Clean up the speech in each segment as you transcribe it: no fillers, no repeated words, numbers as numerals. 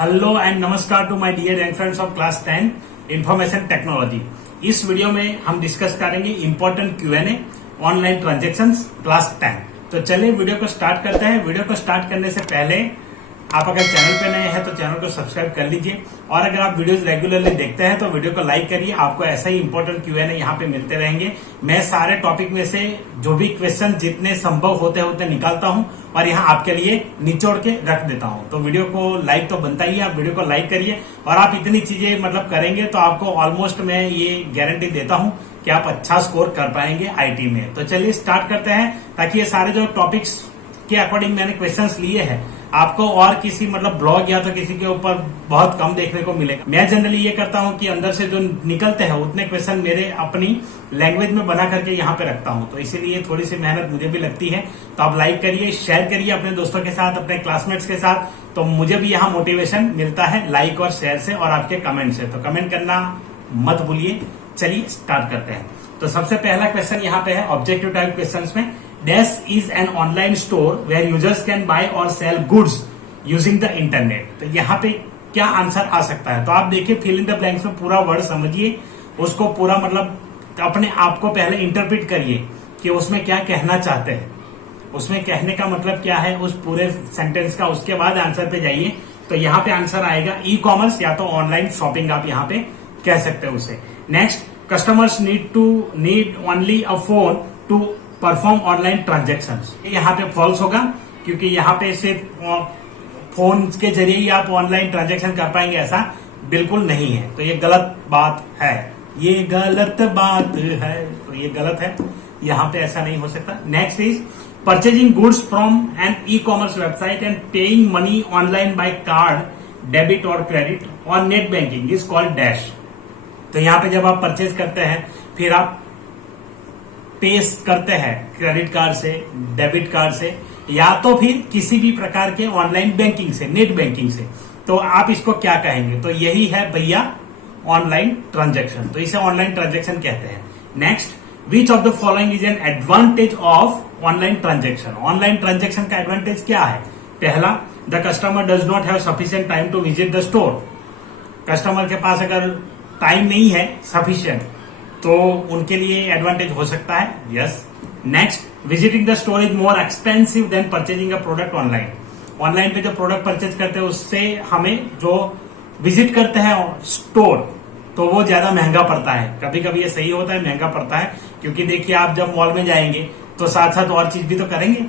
Hello and नमस्कार to my dear and friends of class 10 information technology. इस video में हम डिस्कस करेंगे important QnA online transactions class 10। तो चलिए वीडियो को स्टार्ट करते हैं। वीडियो को स्टार्ट करने से पहले आप अगर चैनल पे नए हैं तो चैनल को सब्सक्राइब कर लीजिए, और अगर आप वीडियोस रेगुलरली देखते हैं तो वीडियो को लाइक करिए। आपको ऐसा ही इंपॉर्टेंट क्यूएनए यहाँ पे मिलते रहेंगे। मैं सारे टॉपिक में से जो भी क्वेश्चन जितने संभव होते निकालता हूँ और यहाँ आपके लिए निचोड़ के रख देता हूँ। तो वीडियो को लाइक तो बनता ही है, आप वीडियो को लाइक करिए। और आप इतनी चीजें करेंगे तो आपको ऑलमोस्ट मैं ये गारंटी देता हूँ कि आप अच्छा स्कोर कर पाएंगे आईटी में। तो चलिए स्टार्ट करते हैं, ताकि ये सारे जो टॉपिक्स के अकॉर्डिंग मैंने क्वेश्चंस लिए हैं आपको और किसी ब्लॉग या तो किसी के ऊपर बहुत कम देखने को मिलेगा। मैं जनरली ये करता हूँ कि अंदर से जो निकलते हैं उतने क्वेश्चन मेरे अपनी लैंग्वेज में बना करके यहाँ पे रखता हूँ। तो इसीलिए थोड़ी सी मेहनत मुझे भी लगती है। तो आप लाइक करिए, शेयर करिए अपने दोस्तों के साथ, अपने क्लासमेट्स के साथ। तो मुझे भी यहाँ मोटिवेशन मिलता है लाइक और शेयर से और आपके कमेंट से। तो कमेंट करना मत भूलिए। चलिए स्टार्ट करते हैं। तो सबसे पहला क्वेश्चन यहाँ पे है ऑब्जेक्टिव टाइप क्वेश्चन में, Dash is an online store where users can buy or sell goods using the internet। तो यहाँ पे क्या आंसर आ सकता है? तो आप देखिए फिल इन द ब्लैंक्स में पूरा वर्ड समझिए, उसको पूरा अपने आप को पहले इंटरप्रेट करिए कि उसमें क्या कहना चाहते हैं, उसमें कहने का मतलब क्या है उस पूरे सेंटेंस का। उसके बाद आंसर पे जाइए। तो यहाँ पे आंसर आएगा ई कॉमर्स या तो ऑनलाइन शॉपिंग, आप यहाँ पे कह सकते हैं उसे। Next, customers need only a phone to perform online transaction. यहाँ पे फॉल्स होगा, क्योंकि यहाँ पे सिर्फ फोन के जरिए ही आप ऑनलाइन ट्रांजेक्शन कर पाएंगे, ऐसा बिल्कुल नहीं है। तो ये गलत बात है, ये गलत बात है, तो ये गलत है, यहाँ पे ऐसा नहीं हो सकता। Next is purchasing goods from an e commerce website and paying money online by card, debit और क्रेडिट और net banking is called dash. तो यहाँ पे जब आप परचेज करते हैं फिर आप पे करते हैं क्रेडिट कार्ड से, डेबिट कार्ड से, या तो फिर किसी भी प्रकार के ऑनलाइन बैंकिंग से, नेट बैंकिंग से, तो आप इसको क्या कहेंगे? तो यही है भैया ऑनलाइन ट्रांजैक्शन। तो इसे ऑनलाइन ट्रांजैक्शन कहते हैं। Next, which of the following is an advantage of online transaction. Online transaction का एडवांटेज क्या है? पहला, the customer does not have sufficient time to visit the store. Customer के पास अगर टाइम नहीं है सफिशिएंट तो उनके लिए एडवांटेज हो सकता है। Yes. Next, visiting the store is more expensive than purchasing a product online. Online पे जो प्रोडक्ट परचेज करते हैं उससे हमें जो विजिट करते हैं स्टोर तो वो ज्यादा महंगा पड़ता है। कभी कभी ये सही होता है, महंगा पड़ता है, क्योंकि देखिए आप जब मॉल में जाएंगे तो साथ साथ और चीज भी तो करेंगे,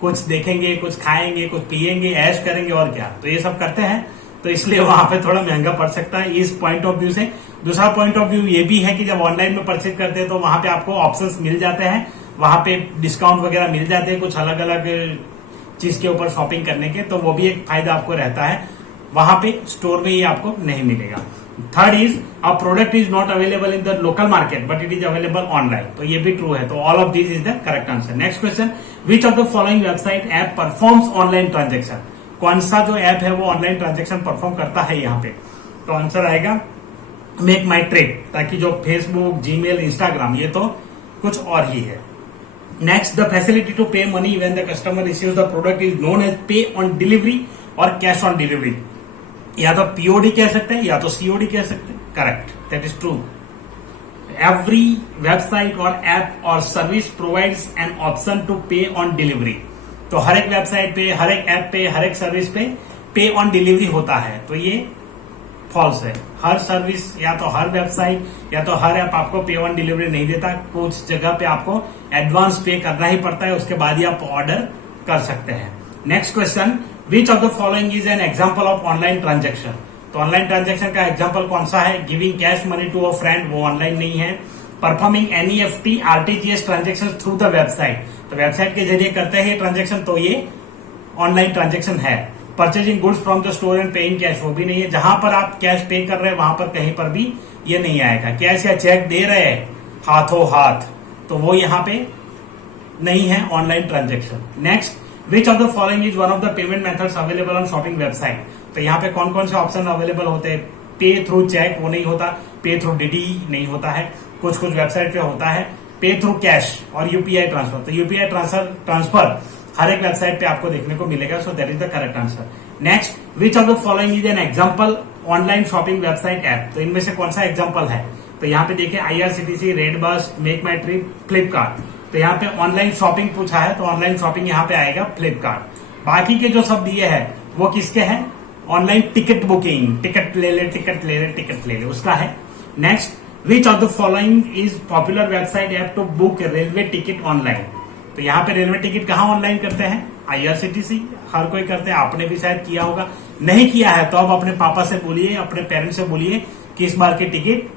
कुछ देखेंगे, कुछ खाएंगे, कुछ पिएंगे, ऐश करेंगे और क्या, तो ये सब करते हैं। तो इसलिए वहां पे थोड़ा महंगा पड़ सकता है इस पॉइंट ऑफ व्यू से। दूसरा पॉइंट ऑफ व्यू ये भी है कि जब ऑनलाइन में परचेज करते हैं तो वहां पे आपको ऑप्शंस मिल जाते हैं, वहां पे डिस्काउंट वगैरह मिल जाते हैं कुछ अलग अलग चीज के ऊपर शॉपिंग करने के, तो वो भी एक फायदा आपको रहता है। वहां पे स्टोर में ये आपको नहीं मिलेगा। Third is, a product is not available in the local market but it is available online. तो ये भी ट्रू है। तो all of this is the correct answer. Next question, which of the following website app performs online transaction. कौन सा जो app है वो ऑनलाइन ट्रांजेक्शन परफॉर्म करता है यहाँ पे? तो आंसर आएगा मेक माई ट्रिप। ताकि जो फेसबुक, जीमेल, इंस्टाग्राम, ये तो कुछ और ही है। Next, the facility to pay money when the customer receives the product is known as pay on delivery और कैश ऑन डिलीवरी। या तो पीओडी कह सकते हैं या तो सीओडी कह सकते हैं। Correct, that is true. Every website और ऐप और service provides an option to pay on delivery. तो हर एक वेबसाइट पे, हर एक ऐप पे, हर एक सर्विस पे ऑन डिलीवरी होता है। तो ये फॉल्स है। हर सर्विस या तो हर वेबसाइट या तो हर ऐप आपको पे ऑन डिलीवरी नहीं देता। कुछ जगह पे आपको एडवांस पे करना ही पड़ता है, उसके बाद ही आप ऑर्डर कर सकते हैं। Next question, which of the following is an example of online transaction. तो ऑनलाइन ट्रांजेक्शन का एग्जाम्पल कौन सा है? Giving cash money to a friend, वो ऑनलाइन नहीं है। Performing NEFT RTGS transaction through the website, तो वेबसाइट के जरिए करते हैं ट्रांजेक्शन, तो ये ऑनलाइन ट्रांजेक्शन है। Purchasing goods from the store and paying cash, वो भी नहीं है। जहां पर आप कैश पे कर रहे हैं वहां पर कहीं पर भी ये नहीं आएगा। कैश या चेक दे रहे हैं हाथों हाथ, तो वो यहाँ पे नहीं है online transaction. Next, which of the following is one of the payment methods available on shopping website. तो यहाँ पे कौन कौन से ऑप्शन अवेलेबल होते हैं? पे थ्रू चेक, वो नहीं होता। पे थ्रू डीडी नहीं होता है। कुछ कुछ वेबसाइट पे होता है पे थ्रू कैश और यूपीआई ट्रांसफर। तो यूपीआई ट्रांसफर हर एक वेबसाइट पे आपको देखने को मिलेगा। So that is the correct answer. Next, which of the following is an example online shopping website app. तो इनमें से कौन सा एग्जाम्पल है? तो यहाँ पे देखिए IRCTC, Redbus, make My trip, Flipkart. तो यहाँ पे ऑनलाइन शॉपिंग पूछा है तो ऑनलाइन शॉपिंग यहाँ पे आएगा फ्लिपकार्ट। बाकी के जो सब दिए हैं वो किसके हैं? ऑनलाइन टिकट बुकिंग, टिकट ले ले, टिकट ले ले, टिकट ले ले, उसका है। Next, which of the following is popular website app to book railway ticket online. तो यहाँ पे रेलवे टिकट कहाँ ऑनलाइन करते हैं? IRCTC, हर कोई करते हैं, आपने भी शायद किया होगा। नहीं किया है तो अब अपने पापा से बोलिए, अपने पेरेंट्स से बोलिए कि इस बार की टिकट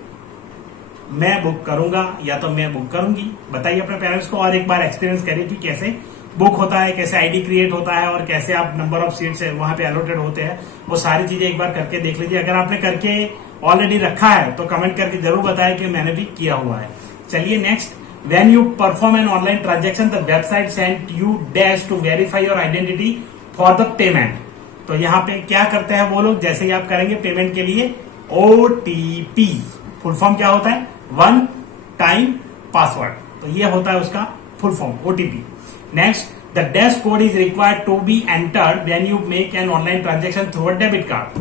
मैं बुक करूंगा या तो मैं बुक करूंगी। बताइए अपने पेरेंट्स को और एक बार एक्सपीरियंस करिए कि कैसे बुक होता है, कैसे ID क्रिएट होता है और कैसे आप नंबर ऑफ सीट्स वहां पे अलॉटेड होते हैं। वो सारी चीजें एक बार करके देख लीजिए। अगर आपने करके ऑलरेडी रखा है तो कमेंट करके जरूर बताएं कि मैंने भी किया हुआ है। चलिए next, when you perform an online transaction the website send you dash to verify your identity for the payment. तो यहाँ पे क्या करते हैं वो लोग? जैसे ही आप करेंगे पेमेंट के लिए OTP, फुल फॉर्म क्या होता है? One time password. तो ये होता है उसका full form OTP। Next, the dash code is required to be entered when you make an online transaction through a debit card.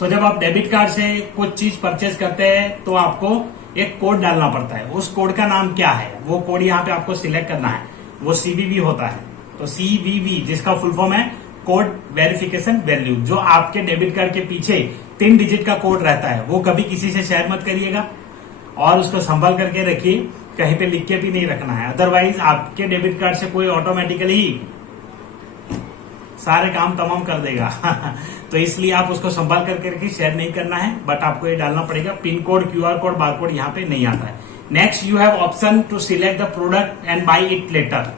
तो जब आप डेबिट कार्ड से कुछ चीज परचेज करते हैं तो आपको एक कोड डालना पड़ता है। उस कोड का नाम क्या है? वो कोड यहाँ पे आपको सिलेक्ट करना है। वो CVV होता है। तो CVV जिसका फुल फॉर्म है कोड वेरिफिकेशन वैल्यू। जो आपके डेबिट कार्ड के पीछे 3 डिजिट का कोड रहता है वो कभी किसी से शेयर मत करिएगा और उसको संभाल करके रखिए, कहीं पे लिख के भी नहीं रखना है। अदरवाइज आपके डेबिट कार्ड से कोई ऑटोमेटिकली सारे काम तमाम कर देगा तो इसलिए आप उसको संभाल करके रखिए, शेयर नहीं करना है। बट आपको ये डालना पड़ेगा। Pin code, QR code, bar code यहाँ पे नहीं आता है। Next, you have option to select the product and buy it later.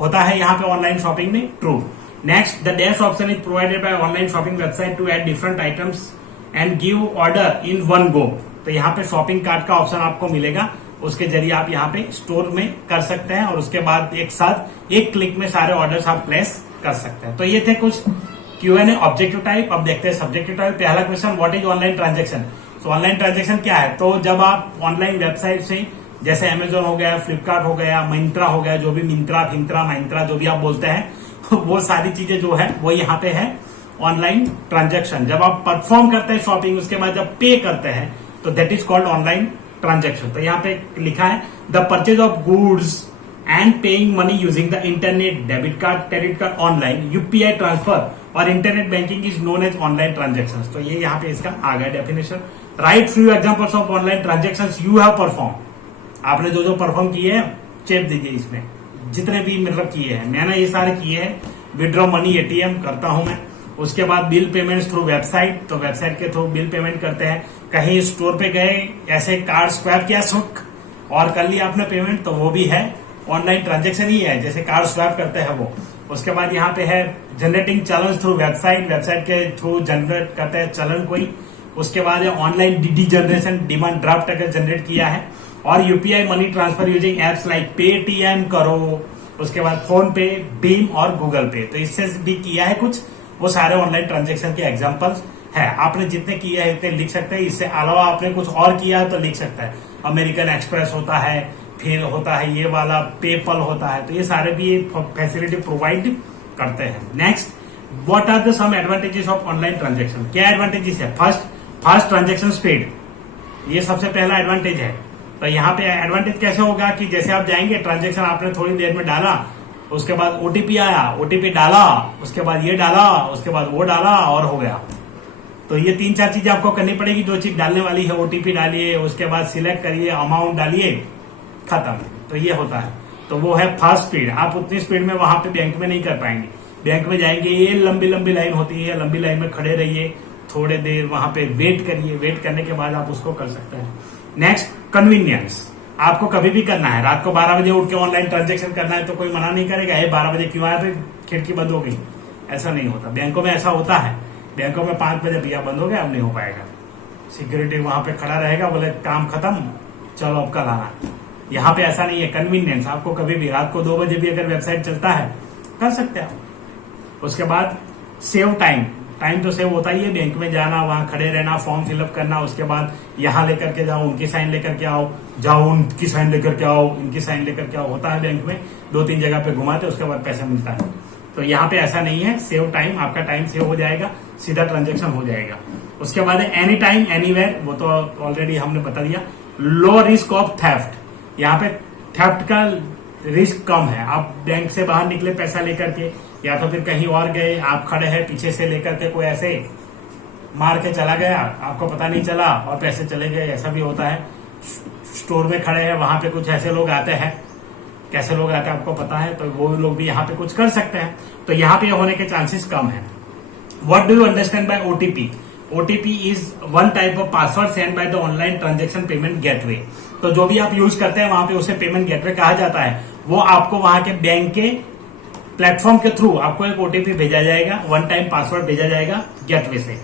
होता है यहाँ पे ऑनलाइन शॉपिंग में true. Next, the dash option is provided by online shopping website to add different items and give order in one go. तो यहाँ पे shopping cart का option आपको मिलेगा, उसके जरिए आप यहाँ पे स्टोर में कर सकते हैं और उसके बाद एक साथ एक क्लिक में सारे ऑर्डर्स आप प्लेस कर सकते हैं। तो ये थे कुछ Q&A ऑब्जेक्टिव टाइप। अब देखते हैं सब्जेक्टिव टाइप। पहला question, what is online transaction? तो ऑनलाइन ट्रांजेक्शन क्या है? तो जब आप ऑनलाइन वेबसाइट से, जैसे Amazon हो गया, फ्लिपकार्ट हो गया, मिंत्रा हो गया, जो भी मिंत्रा जो भी आप बोलते हैं वो सारी चीजें जो है वो यहाँ पे है ऑनलाइन ट्रांजेक्शन। जब आप परफॉर्म करते हैं शॉपिंग, उसके बाद जब पे करते हैं तो that is called online transaction. तो यहाँ पे लिखा है the purchase of goods and paying money using the internet, debit card, credit card, online, UPI transfer और internet banking is known as online transaction. तो ये यहाँ पे इसका आ गया definition. Right few examples of online transaction you have perform. आपने जो जो परफॉर्म किए हैं चेप दीजिए इसमें, जितने भी मतलब किए हैं। मैंने ये सारे किए हैं। विड्रॉ मनी ATM करता हूं मैं। उसके बाद बिल पेमेंट थ्रू वेबसाइट, तो वेबसाइट के थ्रू बिल पेमेंट करते हैं। कहीं स्टोर पे गए, ऐसे कार्ड स्वैप किया सुख और कर लिया आपने पेमेंट, तो वो भी है ऑनलाइन ट्रांजेक्शन ही है, जैसे कार्ड स्वैप करते हैं वो। उसके बाद यहाँ पे है जनरेटिंग चलन थ्रू वेबसाइट, वेबसाइट के थ्रू जनरेट करते हैं चलन कोई। उसके बाद है online DD generation, demand draft अगर जनरेट किया है। और UPI money transfer using apps like Paytm करो, उसके बाद फोन पे, भीम और गूगल पे। तो इससे भी किया है कुछ, वो सारे ऑनलाइन ट्रांजेक्शन के एग्जांपल्स है। आपने जितने किए हैं इतने लिख सकते हैं। इससे अलावा आपने कुछ और किया है तो लिख सकता है। अमेरिकन एक्सप्रेस होता है, फिर होता है ये वाला पेपल होता है। तो ये सारे भी फैसिलिटी प्रोवाइड करते हैं। Next, what are the some advantages of online transaction? क्या एडवांटेजेस है? फर्स्ट ट्रांजेक्शन स्पीड, ये सबसे पहला एडवांटेज है। तो यहाँ पे एडवांटेज कैसे होगा कि जैसे आप जाएंगे, ट्रांजेक्शन आपने थोड़ी देर में डाला, उसके बाद OTP आया, OTP डाला, उसके बाद ये डाला, उसके बाद वो डाला और हो गया। तो ये 3-4 चीजें आपको करनी पड़ेगी। जो चीज डालने वाली है, OTP डालिए, उसके बाद सिलेक्ट करिए, अमाउंट डालिए, खत्म। तो ये होता है। तो वो है फास्ट स्पीड। आप उतनी स्पीड में वहां पे बैंक में नहीं कर पाएंगे। बैंक में जाएंगे, ये लंबी लंबी लाइन होती है, लंबी लाइन में खड़े रहिए, थोड़े देर वहां पे वेट करिए, वेट करने के बाद आप उसको कर सकते हैं। Next, convenience. आपको कभी भी करना है, रात को 12 बजे उठ के ऑनलाइन ट्रांजेक्शन करना है तो कोई मना नहीं करेगा, 12 बजे क्यों आया, तो खिड़की बंद हो गई। ऐसा नहीं होता। बैंकों में ऐसा होता है। बैंकों में 5 बजे भैया बंद हो गया, अब नहीं हो पाएगा। सिक्योरिटी वहां पे खड़ा रहेगा, बोले काम खत्म, चलो अब कल आना। यहाँ पे ऐसा नहीं है। कन्वीनियंस, आपको कभी भी रात को 2 बजे भी अगर वेबसाइट चलता है कर सकते हैं। उसके बाद सेव टाइम। टाइम तो सेव होता ही है। बैंक में जाना, वहां खड़े रहना, फॉर्म फिलअप करना, उसके बाद यहाँ लेकर के जाओ, उनकी साइन लेकर के आओ, जाओ उनकी साइन लेकर के आओ, इनकी साइन लेकर के आओ, होता है बैंक में। 2-3 जगह पे घुमाते, उसके बाद पैसा मिलता है। तो यहाँ पे ऐसा नहीं है, सेव टाइम, आपका टाइम सेव हो जाएगा, सीधा ट्रांजेक्शन हो जाएगा। उसके बाद एनी टाइम एनीवेयर, वो तो ऑलरेडी हमने बता दिया। लो रिस्क ऑफ थेफ्ट, यहाँ पे थेफ्ट का रिस्क कम है। आप बैंक से बाहर निकले पैसा लेकर के, या तो फिर कहीं और गए, आप खड़े हैं पीछे से लेकर के कोई ऐसे मार के चला गया, आपको पता नहीं चला और पैसे चले गए, ऐसा भी होता है। स्टोर में खड़े हैं, वहां पे कुछ ऐसे लोग आते हैं, कैसे लोग आते हैं आपको पता है, तो वो लोग भी यहाँ पे कुछ कर सकते हैं, तो यहाँ पे होने के चांसेस कम है। What do you understand by OTP? OTP is one type of password send by the online transaction payment gateway. तो जो भी आप यूज करते हैं वहां पे उसे पेमेंट गेटवे कहा जाता है। वो आपको वहां के बैंक के प्लेटफॉर्म के थ्रू आपको एक ओटीपी भेजा जाएगा, वन टाइम पासवर्ड भेजा जाएगा गेटवे से।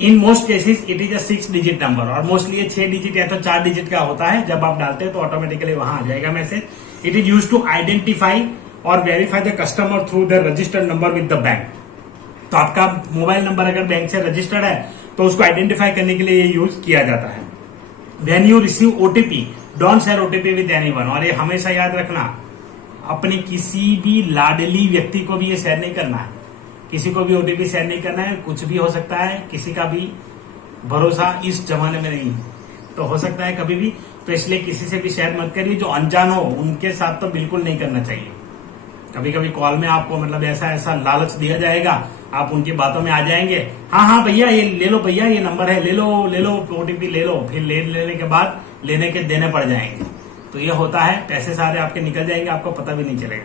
In most cases it is a 6 digit number, और मोस्टली ये 6 डिजिट या तो 4 डिजिट का होता है। जब आप डालते हैं तो ऑटोमेटिकली वहां आ जाएगा message. It is use to identify और verify the customer through the registered number with the bank. तो आपका मोबाइल नंबर अगर बैंक से रजिस्टर्ड है तो उसको आइडेंटिफाई करने के लिए ये यूज किया जाता है। When you receive OTP, don't share OTP with anyone. और ये हमेशा याद रखना, अपने किसी भी लाडली व्यक्ति को भी ये शेयर नहीं करना है, किसी को भी ओटीपी शेयर नहीं करना है। कुछ भी हो सकता है, किसी का भी भरोसा इस जमाने में नहीं है, तो हो सकता है कभी भी, तो इसलिए किसी से भी शेयर मत करिए। जो अनजान हो उनके साथ तो बिल्कुल नहीं करना चाहिए। कभी कभी कॉल में आपको मतलब ऐसा ऐसा लालच दिया जाएगा, आप उनकी बातों में आ जाएंगे, हाँ हाँ भैया ये ले लो, भैया ये नंबर है, ले लो ओटीपी ले लो, फिर लेने के बाद लेने के देने पड़ जाएंगे। तो ये होता है, पैसे सारे आपके निकल जाएंगे, आपको पता भी नहीं चलेगा।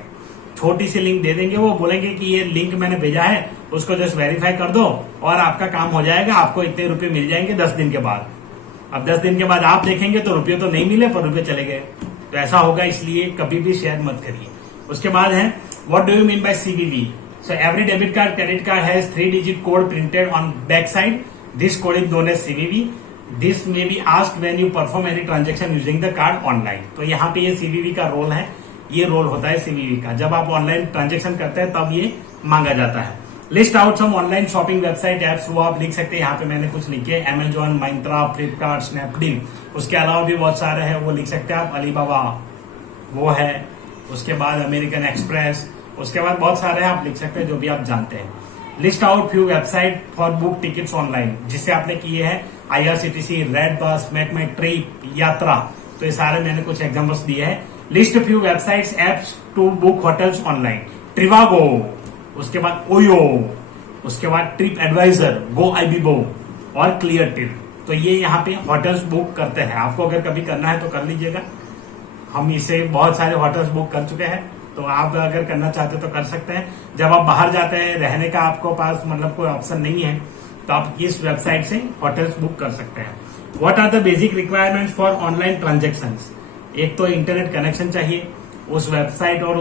छोटी सी लिंक दे देंगे, वो बोलेंगे कि ये लिंक मैंने भेजा है, उसको जस्ट वेरीफाई कर दो और आपका काम हो जाएगा, आपको इतने रुपए मिल जाएंगे 10 दिन के बाद। अब 10 दिन के बाद आप देखेंगे तो रुपये तो नहीं मिले, पर रुपये चले गए। तो ऐसा होगा, इसलिए कभी भी शेयर मत करिए। उसके बाद है what do you mean by CVV? So every debit card credit card has 3 digit code printed on back side. This code is known as CVV. This may be asked when you perform any transaction using the card online. तो यहाँ पे ये CVV का role है, ये role होता है CVV का। जब आप ऑनलाइन ट्रांजेक्शन करते हैं तब ये मांगा जाता है। List out some online shopping website apps, वो आप लिख सकते हैं। यहाँ पे मैंने कुछ लिखे, अमेजॉन, मिंत्रा, फ्लिपकार्ट, स्नैपडील। उसके अलावा भी बहुत सारे हैं, वो लिख सकते हैं आप। अलीबाबा वो है, उसके बाद अमेरिकन एक्सप्रेस, उसके बाद बहुत सारे हैं, आप लिख सकते हैं जो भी आप जानते हैं। List out few website for book tickets online, जिससे आपने किए हैं IRCTC, Red Bus, Make My Trip, Yatra. तो ये सारे मैंने कुछ एग्जाम्पल्स दिए हैं। List few websites apps to book hotels online, Trivago, उसके बाद ओयो, उसके बाद ट्रिप एडवाइजर, गो आईबीबो और क्लियर ट्रिप। तो ये यहाँ पे होटल्स बुक करते हैं। आपको अगर कभी करना है तो कर लीजिएगा, हम इसे बहुत सारे होटल्स बुक कर चुके हैं, तो आप अगर करना चाहते तो कर सकते हैं। जब आप बाहर जाते हैं, रहने का आपको पास मतलब कोई ऑप्शन नहीं है, तो आप इस वेबसाइट से होटल्स बुक कर सकते हैं। What are the basic requirements for online transactions? एक तो इंटरनेट कनेक्शन चाहिए, उस वेबसाइट और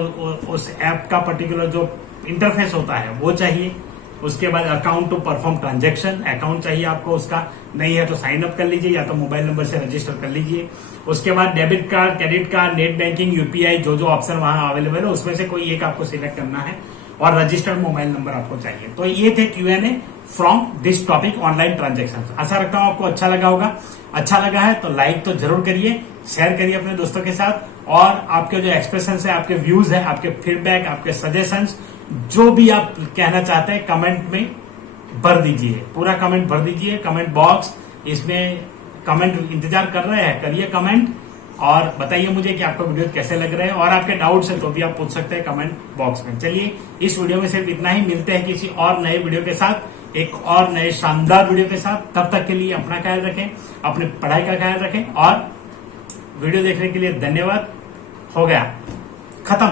उस ऐप का पर्टिकुलर जो इंटरफेस होता है वो चाहिए। उसके बाद account to perform transaction, account चाहिए आपको, उसका नहीं है तो साइन अप कर लीजिए, या तो मोबाइल नंबर से रजिस्टर कर लीजिए। उसके बाद debit card, credit card, net banking, UPI, जो जो ऑप्शन वहां अवेलेबल है उसमें से कोई एक आपको सिलेक्ट करना है, और रजिस्टर्ड मोबाइल नंबर आपको चाहिए। तो ये थे Q&A from this topic online transaction. आशा रखता हूं आपको अच्छा लगा होगा। अच्छा लगा है तो लाइक तो जरूर करिए, शेयर करिए अपने दोस्तों के साथ, और आपके जो एक्सप्रेशन है, आपके व्यूज है, आपके फीडबैक, आपके सजेशंस, जो भी आप कहना चाहते हैं कमेंट में भर दीजिए, पूरा कमेंट भर दीजिए। कमेंट बॉक्स, इसमें कमेंट इंतजार कर रहे हैं, करिए कमेंट और बताइए मुझे कि आपको वीडियो कैसे लग रहे हैं, और आपके डाउट्स है तो भी आप पूछ सकते हैं कमेंट बॉक्स में। चलिए, इस वीडियो में सिर्फ इतना ही, मिलते हैं किसी और नए वीडियो के साथ, एक और नए शानदार वीडियो के साथ। तब तक के लिए अपना ख्याल रखें, अपनी पढ़ाई का ख्याल रखें, और वीडियो देखने के लिए धन्यवाद। हो गया, खत्म,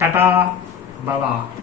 टाटा, बाय बाय।